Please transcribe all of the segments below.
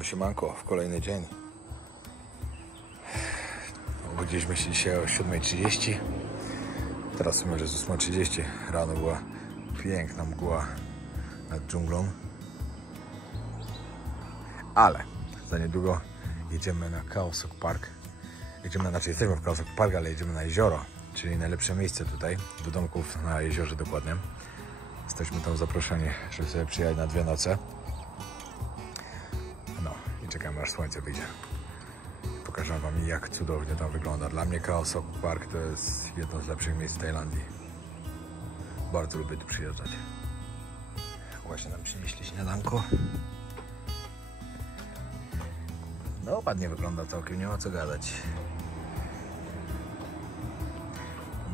No siemanko, w kolejny dzień. Obudziliśmy się dzisiaj o 7:30. Teraz w sumie już jest 8:30. Rano była piękna mgła nad dżunglą. Ale za niedługo jedziemy na Khao Sok Park. Jesteśmy w Khao Sok Park, ale jedziemy na jezioro, czyli najlepsze miejsce tutaj, do domków na jeziorze dokładnie. Jesteśmy tam zaproszeni, żeby sobie przyjechać na 2 noce. No i czekamy, aż słońce wyjdzie. Pokażę wam, jak cudownie tam wygląda. Dla mnie Khao Sok Park to jest jedno z lepszych miejsc w Tajlandii. Bardzo lubię tu przyjeżdżać. Właśnie nam przynieśli śniadanko. No ładnie wygląda całkiem, nie ma co gadać.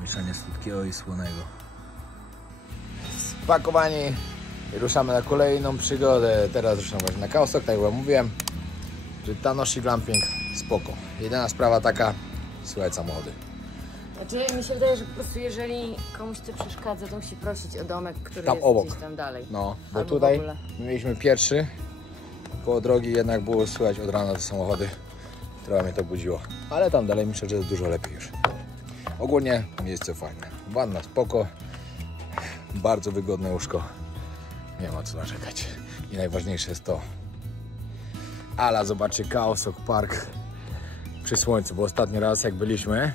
Mieszanie słodkiego i słonego. Spakowani i ruszamy na kolejną przygodę. Teraz ruszamy właśnie na Khao Sok, tak jak wam mówiłem. Czyli Tanoshi Glamping, spoko. Jedyna sprawa taka, słuchać samochody. Znaczy mi się wydaje, że po prostu jeżeli komuś to przeszkadza, to musi prosić o domek, który tam jest obok. gdzieś tam dalej. No, bo albo tutaj my mieliśmy pierwszy. Koło drogi jednak było słychać od rana te samochody. Trochę mnie to budziło. Ale tam dalej myślę, że jest dużo lepiej już. Ogólnie miejsce fajne. Wanna spoko. Bardzo wygodne łóżko. Nie ma co narzekać. I najważniejsze jest to. Ala, zobaczcie Khao Sok Park przy słońcu, bo ostatni raz jak byliśmy,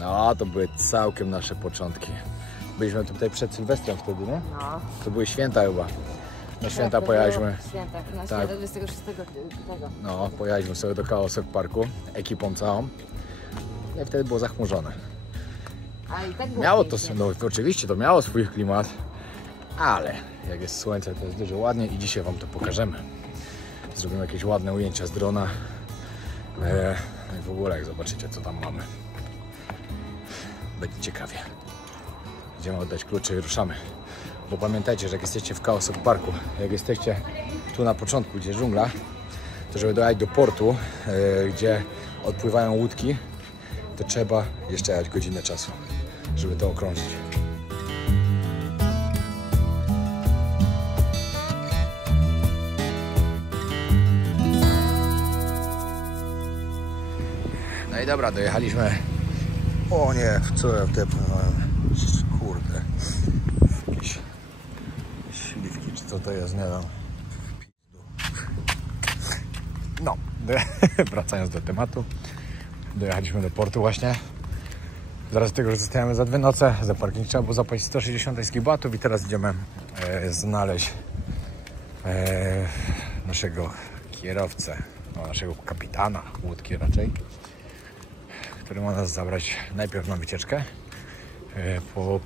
no to były całkiem nasze początki. Byliśmy tutaj przed Sylwestrem wtedy, nie? No. To były święta chyba. Na święta pojechaliśmy. Świętach, na tak. święta 26 lutego. No, pojechaliśmy sobie do Khao Sok Parku ekipą całą. I wtedy było zachmurzone. A i tak było Miało to, pięknie. no oczywiście to miało swój klimat, ale jak jest słońce, to jest dużo ładnie i dzisiaj wam to pokażemy. Zrobimy jakieś ładne ujęcia z drona. No i w ogóle jak zobaczycie, co tam mamy. Będzie ciekawie. Idziemy oddać klucze i ruszamy. Bo pamiętajcie, że jak jesteście w Khao Sok Parku, jak jesteście tu na początku, gdzie dżungla, to żeby dojechać do portu, gdzie odpływają łódki, to trzeba jeszcze jechać godzinę czasu, żeby to okrążyć. No i dobra, dojechaliśmy. O nie, w co ja wdepnąłem? Kurde. Jakieś śliwki, czy co to jest, nie wiem. No, wracając do tematu. Dojechaliśmy do portu właśnie. Zaraz tego, że zostajemy za 2 noce. Za parking trzeba było zapłacić 160 tajskich batów i teraz idziemy znaleźć naszego kierowcę, no, naszego kapitana łódki raczej, który ma nas zabrać najpierw na wycieczkę,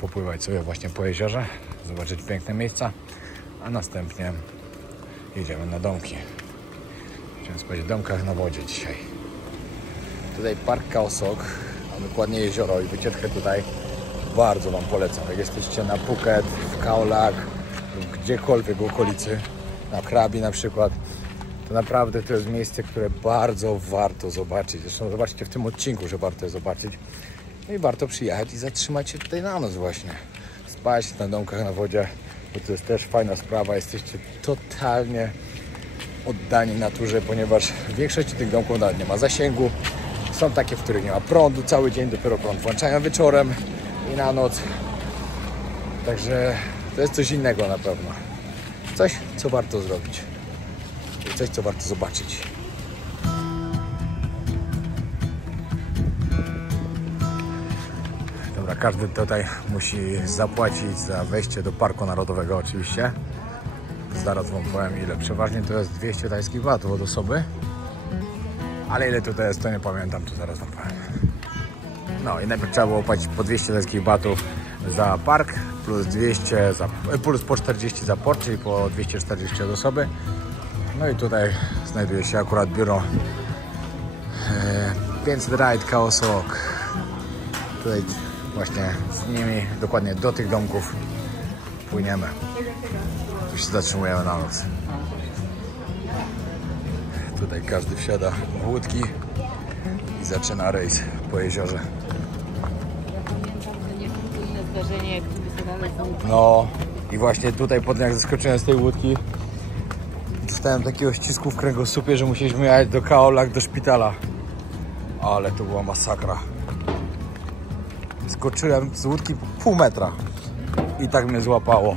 popływać sobie właśnie po jeziorze, zobaczyć piękne miejsca, a następnie jedziemy na domki. Chciałem spać w domkach na wodzie dzisiaj. Tutaj Park Khao Sok, a dokładnie jezioro i wycieczkę tutaj bardzo wam polecam. Jak jesteście na Phuket, w Khao Lak lub gdziekolwiek w okolicy, na Krabi na przykład, to naprawdę to jest miejsce, które bardzo warto zobaczyć. Zresztą zobaczcie w tym odcinku, że warto je zobaczyć. No i warto przyjechać i zatrzymać się tutaj na noc właśnie. Spać na domkach na wodzie, bo to jest też fajna sprawa. Jesteście totalnie oddani naturze, ponieważ w większości tych domków nawet nie ma zasięgu. Są takie, w których nie ma prądu cały dzień, dopiero prąd włączają wieczorem i na noc. Także to jest coś innego na pewno. Coś, co warto zrobić. Coś, co warto zobaczyć. Dobra, każdy tutaj musi zapłacić za wejście do Parku Narodowego oczywiście. Zaraz wam powiem ile. Przeważnie to jest 200 tajskich batów od osoby. Ale ile tutaj jest, to nie pamiętam, to zaraz wam powiem. No i najpierw trzeba było płacić po 200 tajskich batów za park, plus 200 plus po 40 za port, czyli po 240 od osoby. No i tutaj znajduje się akurat biuro 500 Ride Khao Sok. Tutaj właśnie z nimi dokładnie do tych domków płyniemy. Tu się zatrzymujemy na noc. Tutaj każdy wsiada w łódki i zaczyna rejs po jeziorze. Ja pamiętam to niepodwójne zdarzenie, jak tu wysadamy z łódki. No i właśnie tutaj potem jak zeskoczyłem z tej łódki, to dostałem takiego ścisku w kręgosłupie, że musieliśmy jechać do Kaolack, do szpitala. Ale to była masakra. Skoczyłem z łódki pół metra i tak mnie złapało.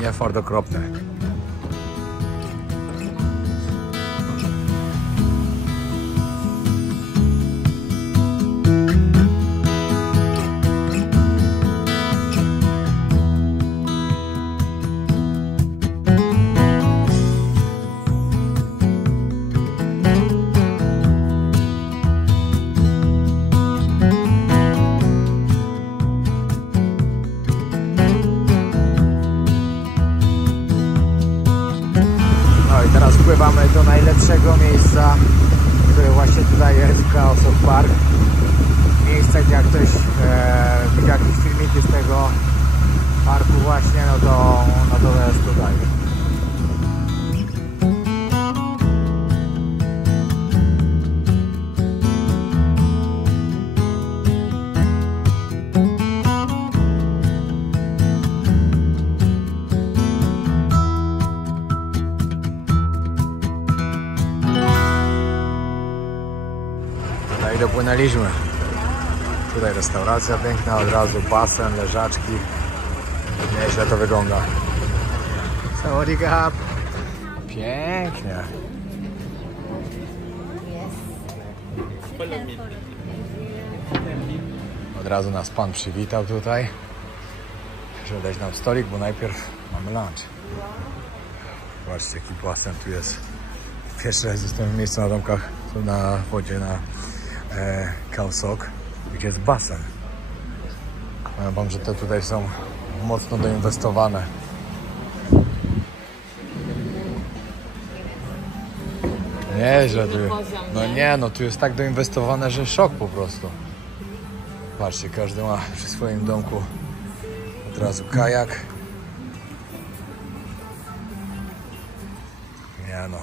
Nie fart okropny. Teraz wpływamy do najlepszego miejsca, które właśnie tutaj jest, Kaosok Park. Miejsce, gdzie jak ktoś widział jakieś filmiki z tego parku właśnie, no to jest tutaj. No i dopłynęliśmy. Tutaj restauracja piękna, od razu basen, leżaczki. Nieźle to wygląda. Sawadee-krap. Pięknie. Od razu nas pan przywitał tutaj, żeby dać nam stolik, bo najpierw mamy lunch. Zobaczcie, jaki basen tu jest. Pierwszy raz jestem w miejscu na domkach, tu na wodzie, na Khao Sok, gdzie jest basen. Powiem wam, że te tutaj są mocno doinwestowane. Nieźle tu. No nie, no tu jest tak doinwestowane, że szok po prostu. Patrzcie, każdy ma przy swoim domku od razu kajak. Nie no,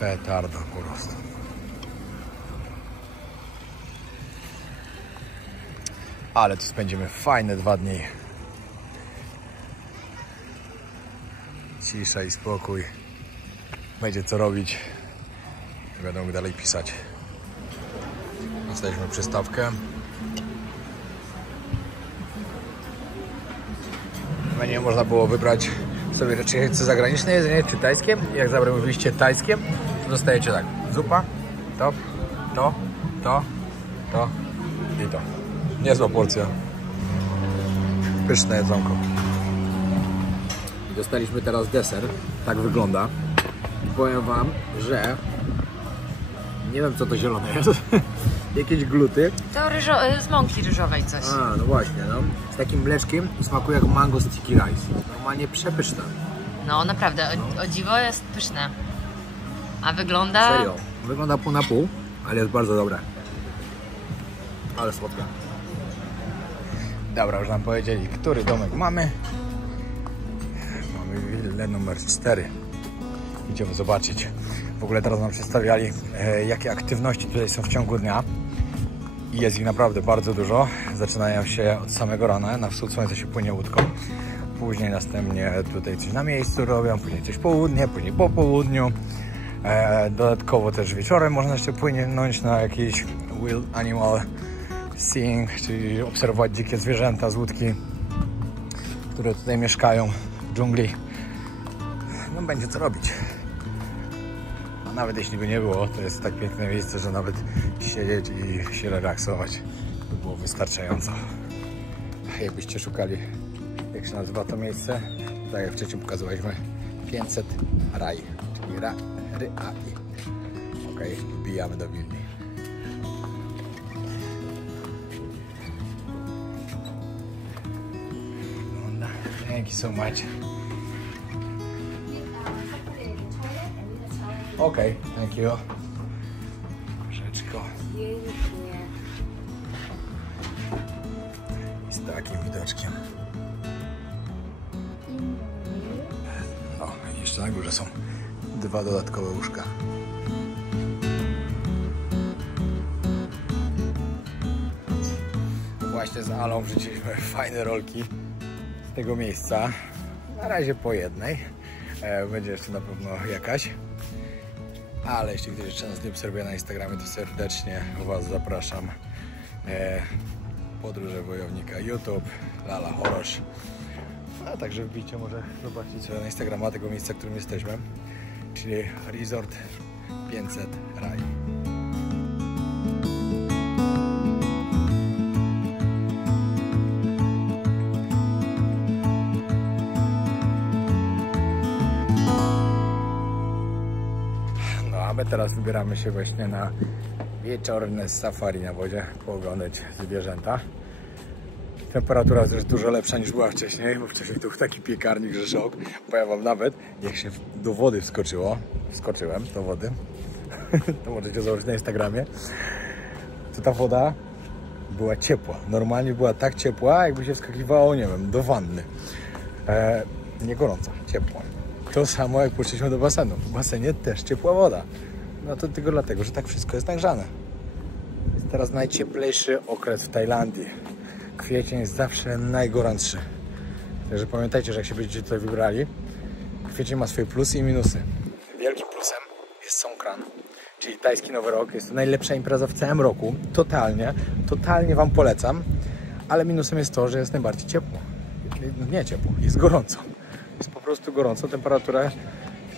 petardo po prostu. Ale tu spędzimy fajne 2 dni. Cisza i spokój. Będzie co robić. Będę mógł dalej pisać. Dostaliśmy przystawkę. W menu można było wybrać sobie, czy chce zagraniczne jedzenie, czy tajskie. Jak zamówiliście tajskie, to dostajecie tak. Zupa, to i to. Niezła porcja. Pyszne jedzonko. Dostaliśmy teraz deser. Tak wygląda. I powiem wam, że nie wiem, co to zielone jest. Jakieś gluty. To z mąki ryżowej coś. A, no właśnie, no. Z takim mleczkiem i smakuje jak mango sticky rice. Normalnie przepyszne. No naprawdę, o dziwo jest pyszne. A wygląda... Serio. Wygląda pół na pół, ale jest bardzo dobre. Ale słodkie. Dobra, już nam powiedzieli, który domek mamy. Mamy willę numer 4. Idziemy zobaczyć. W ogóle teraz nam przedstawiali, jakie aktywności tutaj są w ciągu dnia. I jest ich naprawdę bardzo dużo. Zaczynają się od samego rana. Na wschód słońca się płynie łódką. Później następnie tutaj coś na miejscu robią. Później coś południe, później po południu. Dodatkowo też wieczorem można jeszcze płynąć na jakiś wild animal seeing, czyli obserwować dzikie zwierzęta z łódki, które tutaj mieszkają w dżungli. No będzie co robić. A nawet jeśli by nie było, to jest tak piękne miejsce, że nawet siedzieć i się relaksować by było wystarczająco. Jakbyście szukali, jak się nazywa to miejsce, tak jak wcześniej pokazywaliśmy, 500 Rai, czyli Rai. Ok, wbijamy do willi. Thank you so much. Okay, thank you. Rzeczko. I z takim widoczkiem. No i jeszcze na górze są 2 dodatkowe łóżka. Właśnie z Alą wrzuciliśmy fajne rolki z tego miejsca. Na razie po jednej, Będzie jeszcze na pewno jakaś. Ale jeśli ktoś jeszcze nas nie obserwuje na Instagramie, to serdecznie Was zapraszam. Podróże Wojownika YouTube, Lala Horosz. A także wbijcie, może zobaczyć sobie na Instagrama tego miejsca, w którym jesteśmy, czyli Resort 500 Raj. No a my teraz wybieramy się właśnie na wieczorne safari na wodzie, pooglądać zwierzęta. Temperatura jest dużo lepsza niż była wcześniej, bo wcześniej to był taki piekarnik, że szok. Powiem wam nawet, jak się do wody wskoczyłem do wody, to możecie zobaczyć na Instagramie, to ta woda była ciepła. Normalnie była tak ciepła, jakby się wskakiwało, nie wiem, do wanny. Nie gorąca, ciepła. To samo jak poszliśmy do basenu. W basenie też ciepła woda. No to tylko dlatego, że tak wszystko jest nagrzane. Jest teraz najcieplejszy okres w Tajlandii. Kwiecień jest zawsze najgorętszy. Także pamiętajcie, że jak się będziecie tutaj wybrali, kwiecień ma swoje plusy i minusy. Wielkim plusem jest Songkran, czyli tajski Nowy Rok. Jest to najlepsza impreza w całym roku. Totalnie Wam polecam. Ale minusem jest to, że jest najbardziej ciepło. Nie ciepło, jest gorąco. Jest po prostu gorąco. Temperatura jest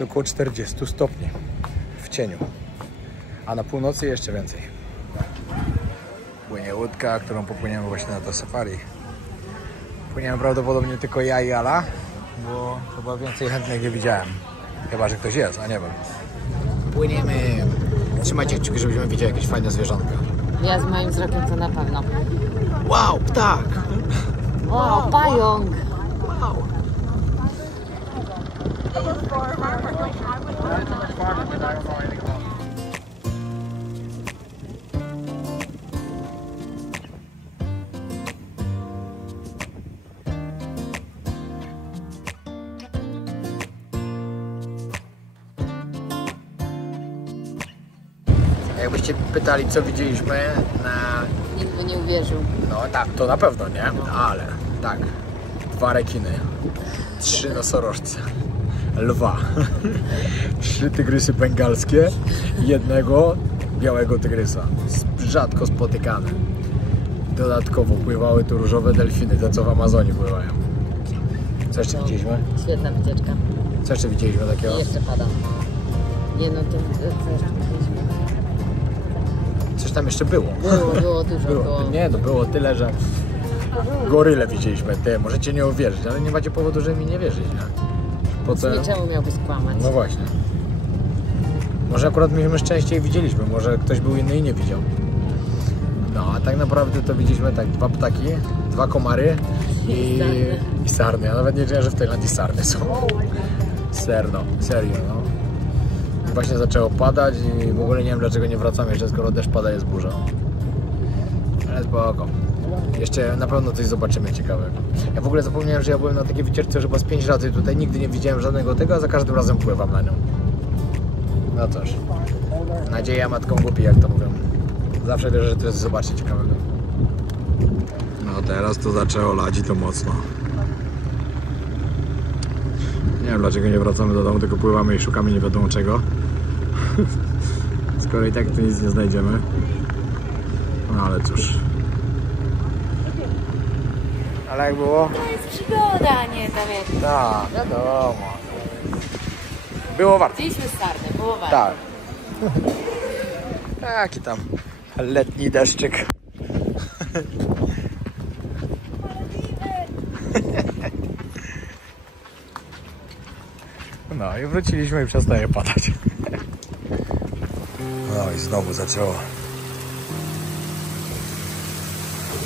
około 40 stopni w cieniu. A na północy jeszcze więcej. Płynie łódka, którą popłyniemy właśnie na to safari. Płyniemy prawdopodobnie tylko ja i Ala, bo chyba więcej chętnych nie widziałem. Chyba że ktoś jest, a nie wiem. Płyniemy! Trzymajcie kciuki, żebyśmy widzieli jakieś fajne zwierzątka. Ja z moim wzrokiem to na pewno. Wow, ptak! Wow, pająk! Wow! Jakbyście pytali, co widzieliśmy na... Nikt by nie uwierzył. No tak, to na pewno nie, ale tak. 2 rekiny, 3 nosorożce, lwa, 3 tygrysy bengalskie, 1 białego tygrysa. Rzadko spotykane. Dodatkowo pływały tu różowe delfiny, te co w Amazonii pływają. Co jeszcze widzieliśmy? Świetna wycieczka. Co jeszcze widzieliśmy takiego? I jeszcze pada. Nie no, to co jeszcze widzieliśmy? Coś tam jeszcze było. Było dużo. Było. Nie, to było tyle, że goryle widzieliśmy. Ty, możecie nie uwierzyć, ale nie macie powodu, żeby mi nie wierzyć, nie? Po co? Czemu miałbyś skłamać? No właśnie. Może akurat myśmy szczęście widzieliśmy, może ktoś był inny i nie widział. No, a tak naprawdę to widzieliśmy tak 2 ptaki, 2 komary i sarny. Ja nawet nie wiedziałem, że w Tajlandii sarny są. Serio, no. I właśnie zaczęło padać i w ogóle nie wiem, dlaczego nie wracamy jeszcze, skoro deszcz pada, jest burza. Ale spoko. Jeszcze na pewno coś zobaczymy ciekawego. Ja w ogóle zapomniałem, że ja byłem na takiej wycieczce już chyba z 5 razy tutaj, nigdy nie widziałem żadnego tego, a za każdym razem pływam na nią. No cóż. Nadzieja matką głupi, jak to mówią. Zawsze wierzę, że to jest zobaczyć ciekawego. No teraz to zaczęło lać i to mocno. Nie wiem, dlaczego nie wracamy do domu, tylko pływamy i szukamy nie wiadomo czego. Skoro i tak tu nic nie znajdziemy. No ale cóż. Ale jak było? To jest przygoda, nie tam jak... Tak, wiadomo. Było warto. Widzieliśmy sarny, było warto. Tak. Taki tam letni deszczyk. No i wróciliśmy i przestaje padać. No i znowu zaczęło.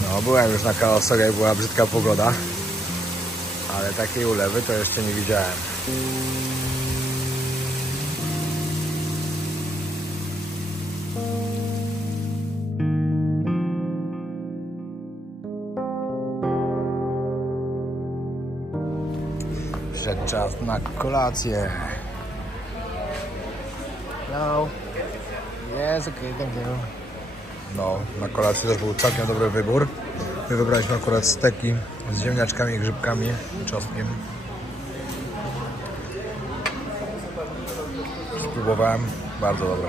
No byłem już na Kaosoga i była brzydka pogoda. Ale takiej ulewy to jeszcze nie widziałem. Przyszedł czas na kolację. No. Jest okej, thank you. No, na kolację też był całkiem dobry wybór. My wybraliśmy akurat steki z ziemniaczkami, grzybkami i czosnkiem. Spróbowałem, bardzo dobre.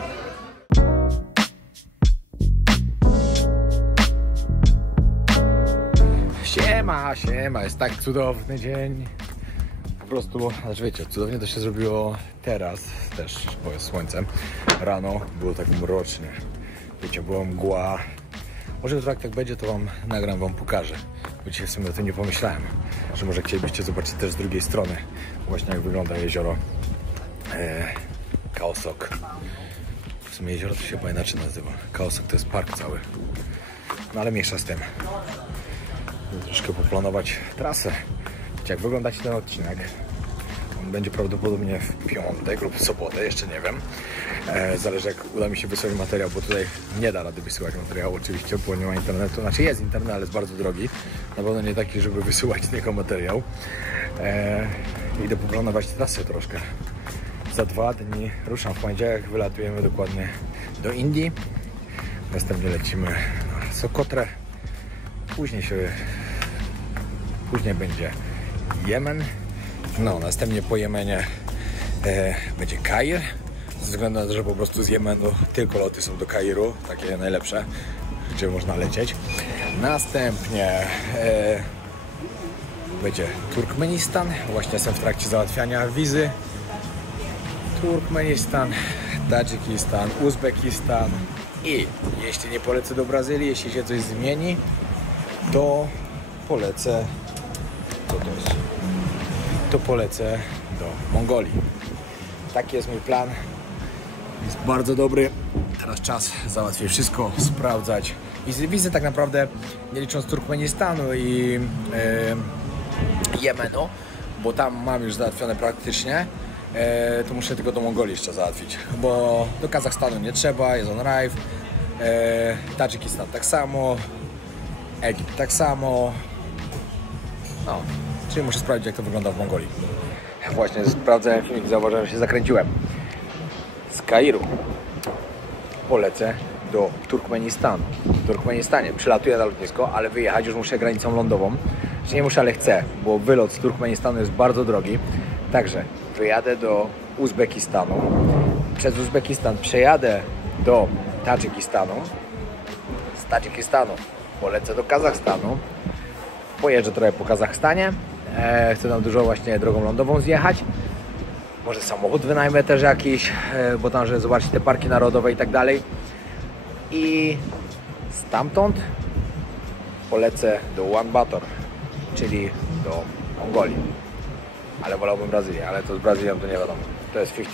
Siema, jest tak cudowny dzień. Po prostu, znaczy wiecie, cudownie to się zrobiło teraz też, bo jest słońcem. Rano było tak mrocznie. Wiecie, była mgła. Może jutro jak tak będzie, to wam nagram, wam pokażę. Bo dzisiaj w sumie o tym nie pomyślałem, że może chcielibyście zobaczyć też z drugiej strony właśnie jak wygląda jezioro Khao Sok. W sumie jezioro to się chyba inaczej nazywa. Khao Sok to jest park cały. No ale mniejsza z tym. Troszkę poplanować trasę. Jak wyglądać ten odcinek? On będzie prawdopodobnie w piątek lub w sobotę, jeszcze nie wiem. Zależy jak uda mi się wysłać materiał, bo tutaj nie da rady wysyłać materiału oczywiście, bo nie ma internetu. Znaczy jest internet, ale jest bardzo drogi. Na pewno nie taki, żeby wysyłać z niego materiał. Idę poplanować trasę troszkę. Za 2 dni ruszam w poniedziałek, wylatujemy dokładnie do Indii. Następnie lecimy na Sokotrę. Później będzie Jemen. No, następnie po Jemenie będzie Kair. Ze względu na to, że po prostu z Jemenu tylko loty są do Kairu, takie najlepsze, gdzie można lecieć. Następnie będzie Turkmenistan. Właśnie jestem w trakcie załatwiania wizy. Turkmenistan, Tadżykistan, Uzbekistan i jeśli nie polecę do Brazylii, jeśli się coś zmieni, to polecę, to polecę do Mongolii. Taki jest mój plan. Jest bardzo dobry. Teraz czas załatwić wszystko, sprawdzać. Wizy tak naprawdę, nie licząc Turkmenistanu i Jemenu, bo tam mam już załatwione praktycznie, to muszę tylko do Mongolii jeszcze załatwić, bo do Kazachstanu nie trzeba, jest on arrive. Tadżykistan tak samo, Egipt tak samo. No, czyli muszę sprawdzić jak to wygląda w Mongolii. Właśnie sprawdzałem filmik, zauważyłem, że się zakręciłem. Z Kairu polecę do Turkmenistanu. W Turkmenistanie przylatuję na lotnisko, ale wyjechać już muszę granicą lądową. Czy nie muszę, ale chcę, bo wylot z Turkmenistanu jest bardzo drogi. Także wyjadę do Uzbekistanu. Przez Uzbekistan przejadę do Tadżykistanu. Z Tadżykistanu polecę do Kazachstanu. Pojeżdżę trochę po Kazachstanie. Chcę tam dużo właśnie drogą lądową zjechać. Może samochód wynajmę też jakiś, bo tam, żeby zobaczyć te parki narodowe i tak dalej. I stamtąd polecę do Ulaanbaatar, czyli do Mongolii. Ale wolałbym Brazylię, ale to z Brazylią to nie wiadomo. To jest 50-50.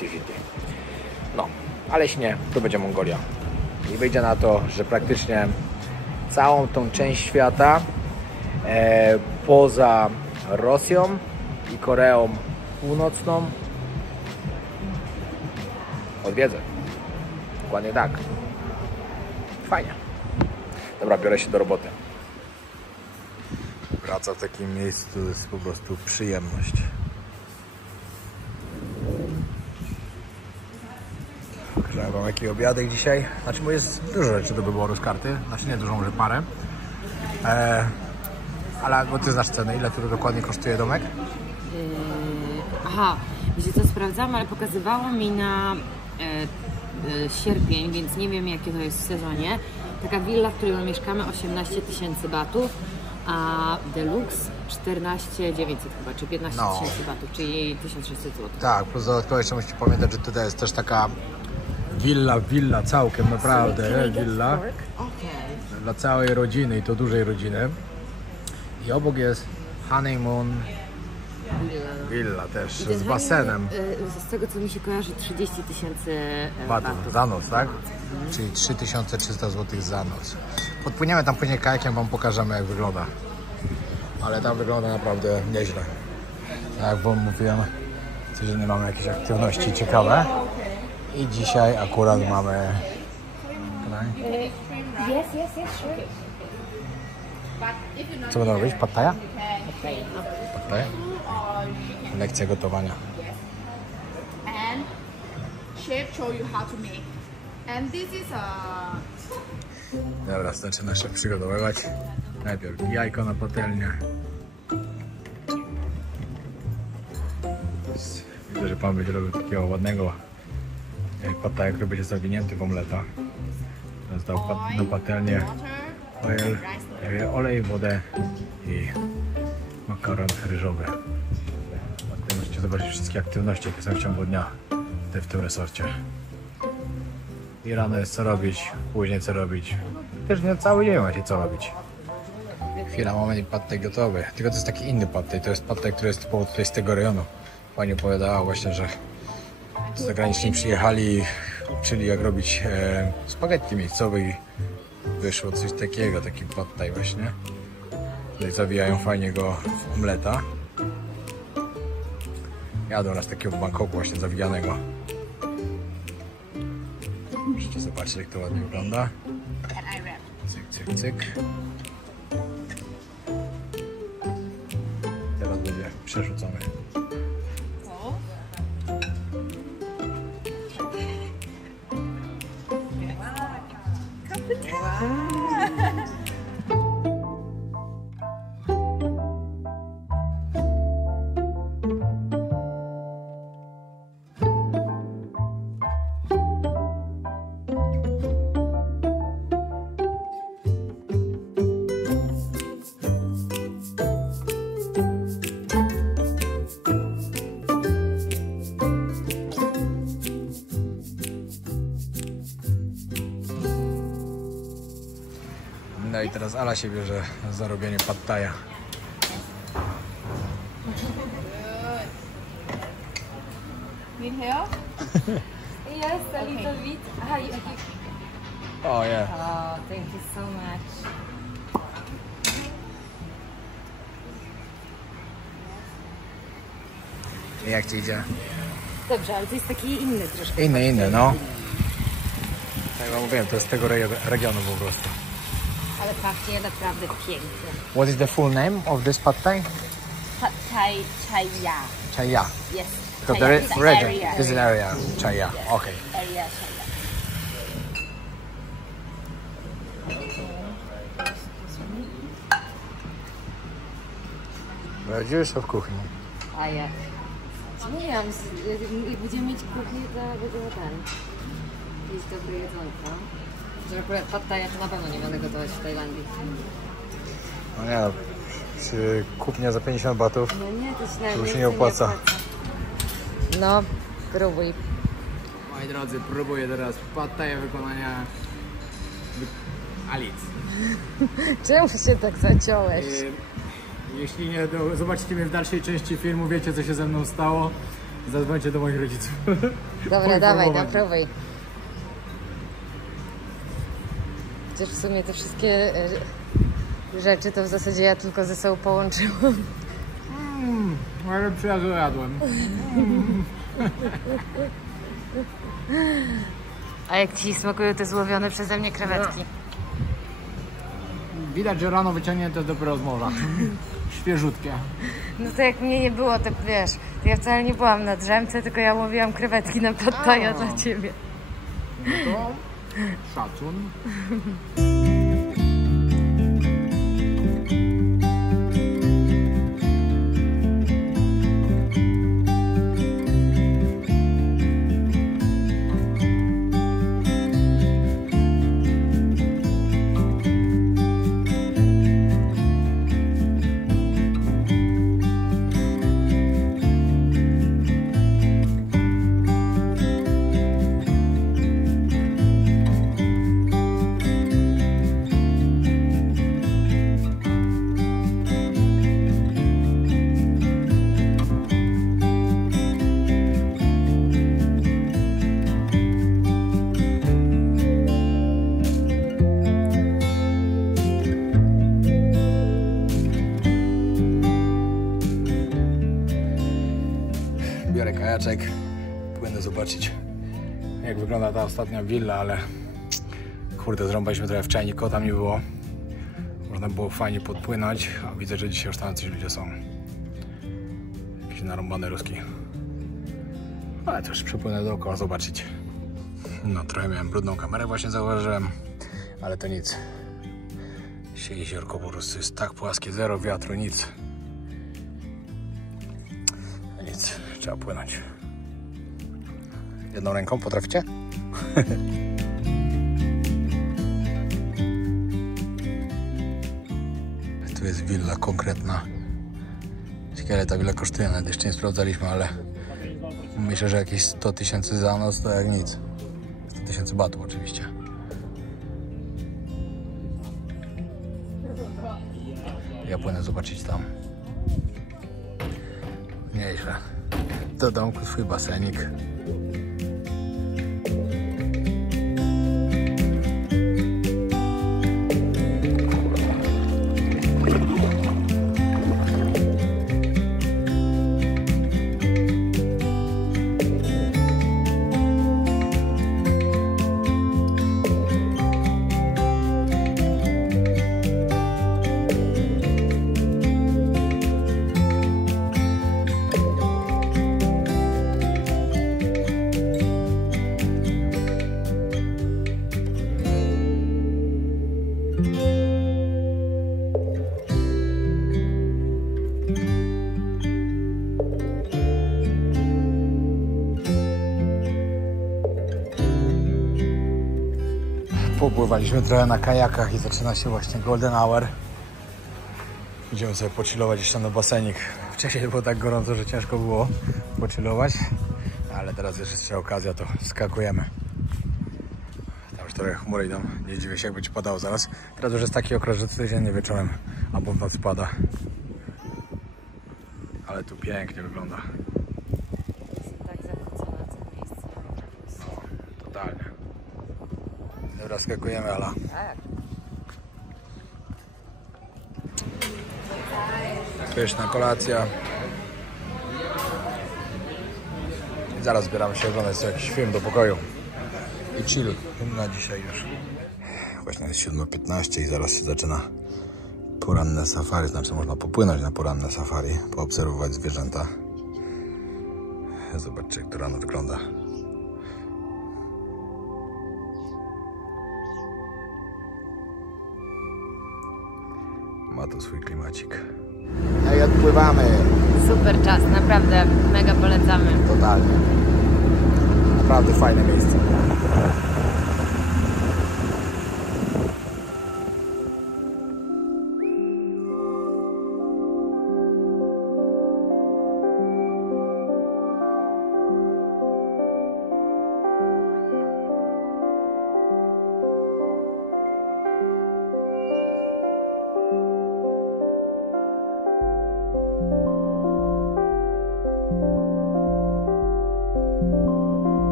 No, ale jeśli nie, to będzie Mongolia. I wyjdzie na to, że praktycznie całą tą część świata poza Rosją i Koreą Północną odwiedzę. Dokładnie tak. Fajnie. Dobra, biorę się do roboty. Praca w takim miejscu to jest po prostu przyjemność. Pokażę wam jaki obiadek dzisiaj. Znaczy, bo jest dużo rzeczy do wyboru z karty. Znaczy nie dużo, może parę. Ale bo ty znasz cenę, ile to dokładnie kosztuje domek? Aha, wiecie co, sprawdzałam, ale pokazywało mi na sierpień, więc nie wiem jakie to jest w sezonie. Taka willa, w której my mieszkamy, 18 000 batów, a deluxe 14 900 chyba, czy 15 000 batów, czyli 1600 zł. Tak, plus dodatkowo jeszcze musicie pamiętać, że tutaj jest też taka willa całkiem, naprawdę, willa dla całej rodziny i to dużej rodziny. I obok jest honeymoon villa też, z basenem. Z tego co mi się kojarzy, 30 000 batów za noc, tak? Czyli 3300 zł za noc. Podpłyniemy tam później kajakiem, wam pokażemy jak wygląda. Ale tam wygląda naprawdę nieźle. Jak wam mówiłem, codziennie mamy jakieś aktywności ciekawe. I dzisiaj akurat mamy... Co będą robić? Pad Thai'a? Pad Thai? Lekcja gotowania. And chef show you how to make. And this is a... Dobra, zaczyna się przygotowywać. Najpierw jajko na patelnię. Widzę, że pan będzie robił takiego ładnego Pattaja, który będzie zawinięty w omleta. Teraz dał na patelnię olej, wodę i makaron ryżowy. Tutaj możecie zobaczyć wszystkie aktywności, jakie są w ciągu dnia w tym resorcie. I rano jest co robić, później co robić. Też nie cały dzień macie co robić. Chwila, moment i pad thai gotowy. Tylko to jest taki inny pad thai. To jest pad thai, który jest typowo tutaj z tego rejonu. Pani opowiadała właśnie, że zagraniczni przyjechali, uczyli jak robić spaghetti miejscowe i wyszło coś takiego, taki pad thai właśnie. Tutaj zawijają fajnie go w omleta. Jadłem raz takiego w Bangkoku właśnie zawijanego. Możecie zobaczyć, jak to ładnie wygląda. Cyk, cyk, cyk. Teraz będzie przerzucony. No i teraz Ala się bierze za robienie pad thaja. Need help? Yes, a little bit. O yeah. Oh, thank you so much. I jak ci idzie? Dobrze, ale to jest taki inny troszkę. Inny, no. Tak jak mówiłem, to jest z tego regionu po prostu. Ale pachnie naprawdę pięknie. What is the full name of this pad thai? Pad Thai Chaya. Chaya. Yes. Because Chaya the is region area. is an area. Chaya. Yes. Okay. Area Chaya. Będziesz w kuchni. A ja. Mówiłam, jak będziemy mieć kuchnię, to będziemy jeść dobre jedzonko. Że akurat pad thai to na pewno nie będę gotować w Tajlandii. No nie, przy kupnie za 50 batów No nie, to źle. to się nie opłaca. No, próbuj. Moi drodzy, próbuję teraz pad thai wykonania Alic. Czemu się tak zaciąłeś? Jeśli nie zobaczycie mnie w dalszej części filmu, wiecie co się ze mną stało, zadzwońcie do moich rodziców. Dobra, dawaj, próbuj. Chociaż w sumie te wszystkie rzeczy to w zasadzie ja tylko ze sobą połączyłam. Ale przyjaciół jadłem. A jak ci smakują te złowione przeze mnie krewetki? Widać, że rano wyciągnięte dopiero z morza. Świeżutkie. No to jak mnie nie było, to wiesz, to ja wcale nie byłam na drzemce, tylko ja łowiłam krewetki na pad thaja dla ciebie. No to szacun. Biorę kajaczek, płynę zobaczyć, jak wygląda ta ostatnia willa, ale kurde, zrąbaliśmy trochę w czajniku, tam nie było. Można było fajnie podpłynąć, a widzę, że dzisiaj już tam coś ludzie są. Jakiś narąbany ruski. Ale to już przypłynę dookoła zobaczyć. No, trochę miałem brudną kamerę, właśnie zauważyłem, ale to nic. Dzisiaj jeziorko po prostu jest tak płaskie, zero wiatru, nic. Nic, trzeba płynąć. Jedną ręką potraficie? Tu jest willa konkretna. Ciekawe, ta willa kosztuje, nawet jeszcze nie sprawdzaliśmy, ale myślę, że jakieś 100 000 za noc to jak nic. 100 000 batów oczywiście. Ja płynę zobaczyć tam. Nieźle. Do domku swój basenik. Popływaliśmy trochę na kajakach i zaczyna się właśnie golden hour. Idziemy sobie pochillować jeszcze na basenik. Wcześniej było tak gorąco, że ciężko było pochillować, ale teraz jest jeszcze okazja, to skakujemy. Tam już trochę chmury idą, nie dziwię się, jakby ci padało zaraz. Teraz już jest taki okres, że codziennie wieczorem albo w nocy pada. Ale tu pięknie wygląda. Jestem tak zachwycona tym miejscem. No, totalnie. Dobra, skakujemy, Ala. Tak. Pyszna kolacja. I zaraz zbieramy się oglądać sobie jakiś film do pokoju. I chill na dzisiaj już. Właśnie jest 7:15 i zaraz się zaczyna poranne safari. Znaczy można popłynąć na poranne safari, poobserwować zwierzęta. Zobaczcie, jak to rano wygląda. Ma to swój klimacik. No i odpływamy. Super czas, naprawdę mega polecamy. Totalnie. Naprawdę fajne miejsce.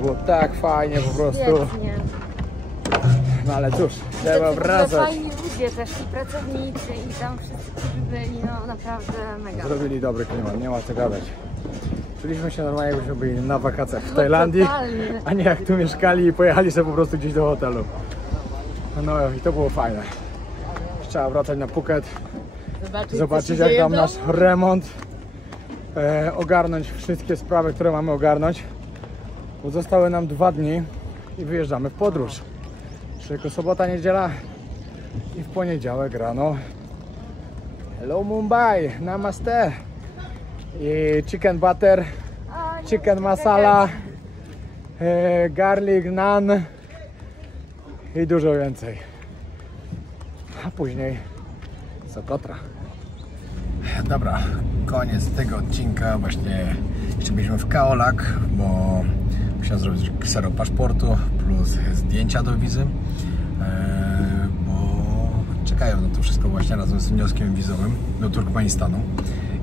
Było tak fajnie po prostu. Świetnie. No ale cóż, trzeba wracać. Fajni ludzie też i pracownicy i tam wszyscy, którzy byli, no naprawdę mega. Zrobili dobry klimat, nie ma co gadać. Czuliśmy się normalnie, jakbyśmy byli na wakacjach w Tajlandii, Totalnie. a nie jak tu mieszkali i pojechali sobie po prostu gdzieś do hotelu. No i to było fajne. Trzeba wracać na Phuket, zobaczyć jak tam nasz remont, ogarnąć wszystkie sprawy, które mamy ogarnąć. Bo zostały nam 2 dni i wyjeżdżamy w podróż. Tylko sobota, niedziela i w poniedziałek rano. Hello Mumbai, namaste. I chicken butter, chicken masala, garlic naan i dużo więcej. A później Sokotra. Dobra, koniec tego odcinka. Właśnie jeszcze byliśmy w Khao Lak, bo musiałem zrobić ksero paszportu plus zdjęcia do wizy, bo czekają na to wszystko właśnie razem z wnioskiem wizowym do Turkmenistanu.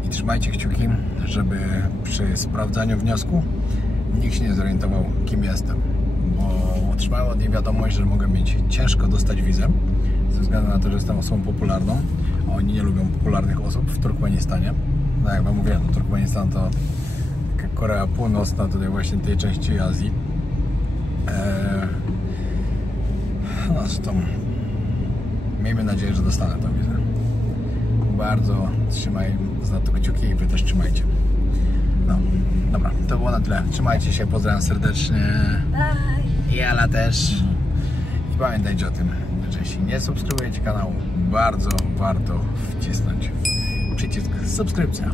I trzymajcie kciuki, żeby przy sprawdzaniu wniosku nikt się nie zorientował, kim jestem, bo otrzymałem od niej wiadomość, że mogę mieć ciężko dostać wizę ze względu na to, że jestem osobą popularną, a oni nie lubią popularnych osób w Turkmenistanie. No jak wam mówiłem, no, Turkmenistan to Korea Północna, tutaj właśnie tej części Azji. No zresztą miejmy nadzieję, że dostanę tę wizę. Bardzo za to kciuki i wy też trzymajcie. No, dobra, to było na tyle. Trzymajcie się, pozdrawiam serdecznie. Bye! I Ela też. I pamiętajcie o tym, że jeśli nie subskrybujecie kanału, bardzo warto wcisnąć przycisk subskrypcja.